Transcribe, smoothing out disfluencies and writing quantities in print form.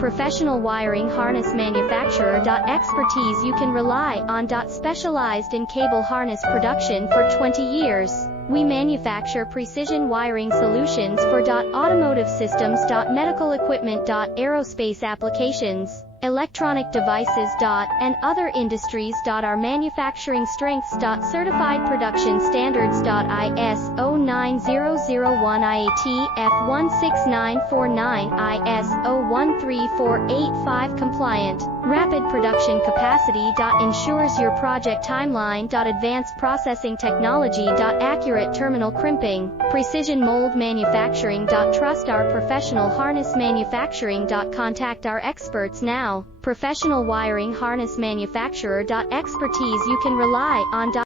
Professional wiring harness manufacturer. Expertise you can rely on. Specialized in cable harness production for 20 years. We manufacture precision wiring solutions for automotive systems, medical equipment, aerospace applications, electronic devices, and other industries. Our manufacturing strengths. Certified production standards. ISO 9001 IATF 16949 ISO 13485 compliant. Rapid production capacity. Ensures your project timeline. Advanced processing technology. Accurate terminal crimping. Precision mold manufacturing. Trust our professional harness manufacturing. Contact our experts now. Professional wiring harness manufacturer. Expertise you can rely on.